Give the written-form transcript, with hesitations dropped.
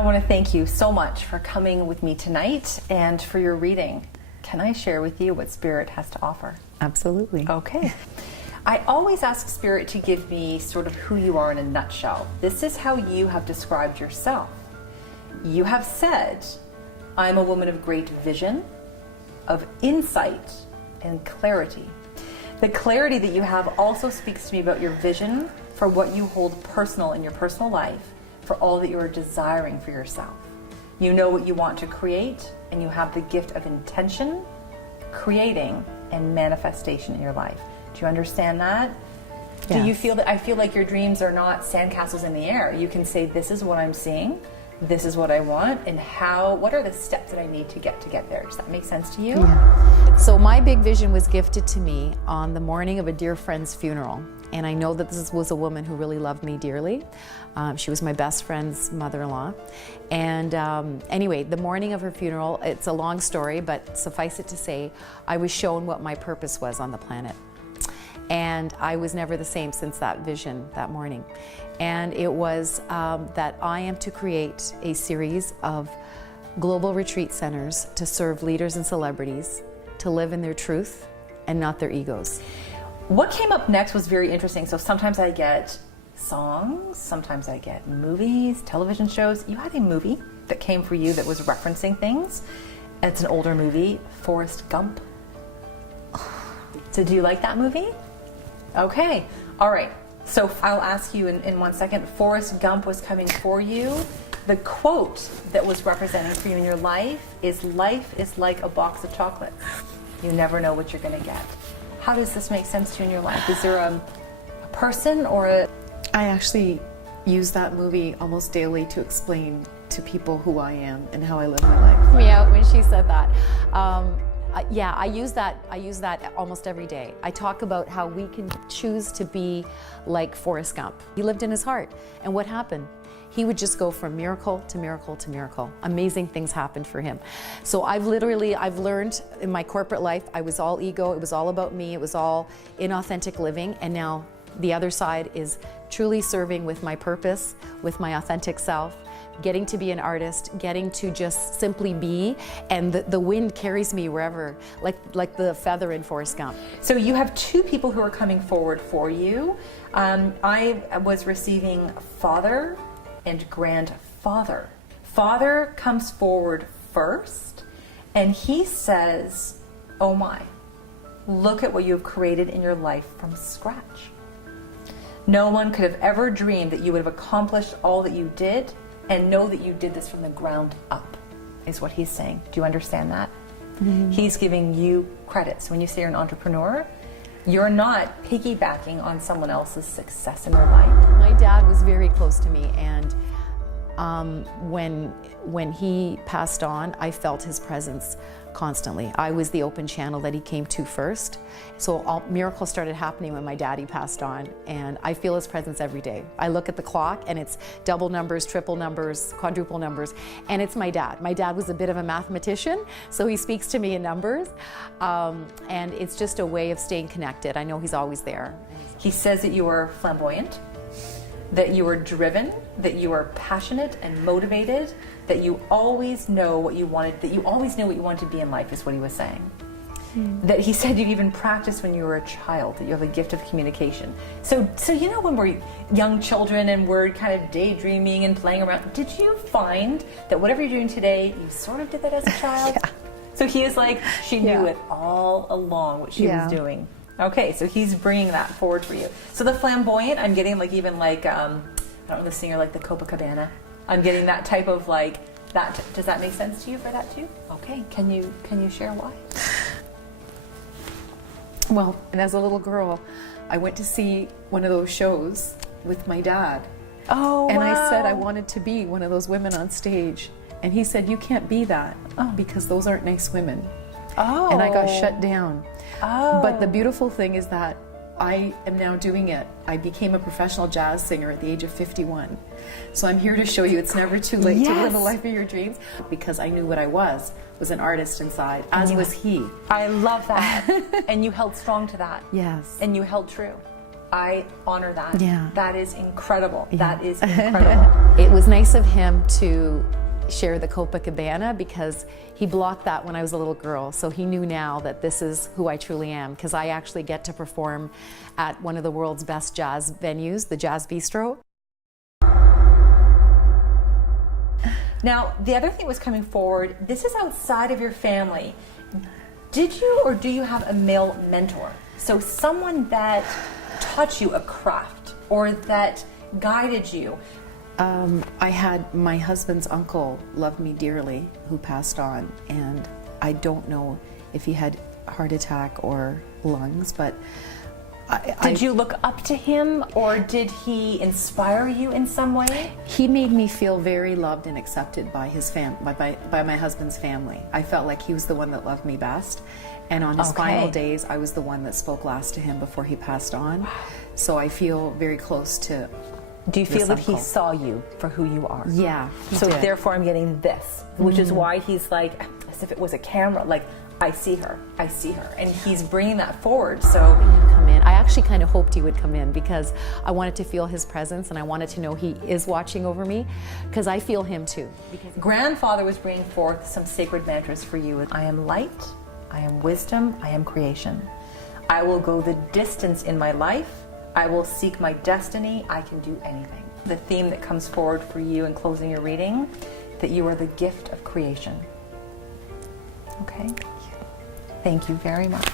I want to thank you so much for coming with me tonight and for your reading. Can I share with you what Spirit has to offer? Absolutely. Okay. I always ask Spirit to give me sort of who you are in a nutshell. This is how you have described yourself. You have said, I'm a woman of great vision, of insight, and clarity. The clarity that you have also speaks to me about your vision for what you hold personal in your personal life, for all that you are desiring for yourself. You know what you want to create, and you have the gift of intention, creating, and manifestation in your life. Do you understand that? Yes. Do you feel that? I feel like your dreams are not sandcastles in the air. You can say, this is what I'm seeing, this is what I want, and what are the steps that I need to get there? Does that make sense to you? Yeah. So my big vision was gifted to me on the morning of a dear friend's funeral. And I know that this was a woman who really loved me dearly. She was my best friend's mother-in-law. And anyway, the morning of her funeral, it's a long story, but suffice it to say, I was shown what my purpose was on the planet. And I was never the same since that vision that morning. And it was that I am to create a series of global retreat centers to serve leaders and celebrities to live in their truth and not their egos. What came up next was very interesting. So sometimes I get songs, sometimes I get movies, television shows. You had a movie that came for you that was referencing things. It's an older movie, Forrest Gump. So do you like that movie? Okay, all right. So I'll ask you in 1 second. Forrest Gump was coming for you. The quote that was representing for you in your life is like a box of chocolates. You never know what you're going to get. How does this make sense to you in your life? Is there a person or a... I actually use that movie almost daily to explain to people who I am and how I live my life. Yeah, when she said that. Yeah, I use that almost every day. I talk about how we can choose to be like Forrest Gump. He lived in his heart. And what happened? He would just go from miracle to miracle to miracle. Amazing things happened for him. So I've learned in my corporate life, I was all ego, it was all about me, it was all inauthentic living, and now the other side is truly serving with my purpose, with my authentic self, getting to be an artist, getting to just simply be, and the wind carries me wherever, like the feather in Forrest Gump. So you have two people who are coming forward for you. I was receiving father and grandfather. Father comes forward first, and he says, oh my, look at what you have created in your life from scratch. No one could have ever dreamed that you would have accomplished all that you did, and know that you did this from the ground up, is what he's saying. Do you understand that? Mm-hmm. He's giving you credit. So when you say you're an entrepreneur, you're not piggybacking on someone else's success in their life. My dad was very close to me, and when he passed on, I felt his presence constantly. I was the open channel that he came to first. So miracles started happening when my daddy passed on, and I feel his presence every day. I look at the clock and it's double numbers, triple numbers, quadruple numbers, and it's my dad. My dad was a bit of a mathematician, so he speaks to me in numbers, and it's just a way of staying connected. I know he's always there. He says that you are flamboyant, that you are driven, that you are passionate and motivated, that you always know what you wanted, that you always knew what you wanted to be in life, is what he was saying. That he said you even practiced when you were a child, that you have a gift of communication. So you know, when we're young children and we're kind of daydreaming and playing around, did you find that whatever you're doing today, you sort of did that as a child? Yeah. So he is like, she knew it all along what she was doing. Okay, so he's bringing that forward for you. So the flamboyant, I'm getting like even like, I don't know, the singer like the Copacabana. I'm getting that type of like, that. Does that make sense to you for that too? Okay, can you share why? Well, and as a little girl, I went to see one of those shows with my dad. Oh, and wow. I said I wanted to be one of those women on stage. And he said, you can't be that because those aren't nice women. Oh. And I got shut down. Oh. But the beautiful thing is that I am now doing it. I became a professional jazz singer at the age of 51. So I'm here to show you it's never too late to live the life of your dreams, because I knew what I was an artist inside, as was he. I love that. And you held strong to that. Yes. And you held true. I honor that. Yeah. That is incredible. That is incredible. It was nice of him to share the Copacabana because he blocked that when I was a little girl. So he knew now that this is who I truly am, because I actually get to perform at one of the world's best jazz venues, the Jazz Bistro. Now, the other thing was coming forward, this is outside of your family. Did you or do you have a male mentor? So someone that taught you a craft or that guided you? I had my husband's uncle, loved me dearly, who passed on, and I don't know if he had a heart attack or lungs, but Did you look up to him, or did he inspire you in some way? He made me feel very loved and accepted by his by my husband's family. I felt like he was the one that loved me best, and on his final days, I was the one that spoke last to him before he passed on. So I feel very close to. Do you feel that uncle. he saw you for who you are? Yeah. So did. therefore I'm getting this, which is why he's like, as if it was a camera, like, I see her. And he's bringing that forward, so. Come in. I actually kind of hoped he would come in because I wanted to feel his presence and I wanted to know he is watching over me, because I feel him too. Grandfather was bringing forth some sacred mantras for you. I am light, I am wisdom, I am creation. I will go the distance in my life. I will seek my destiny. I can do anything. The theme that comes forward for you in closing your reading, that you are the gift of creation. Okay? Thank you very much.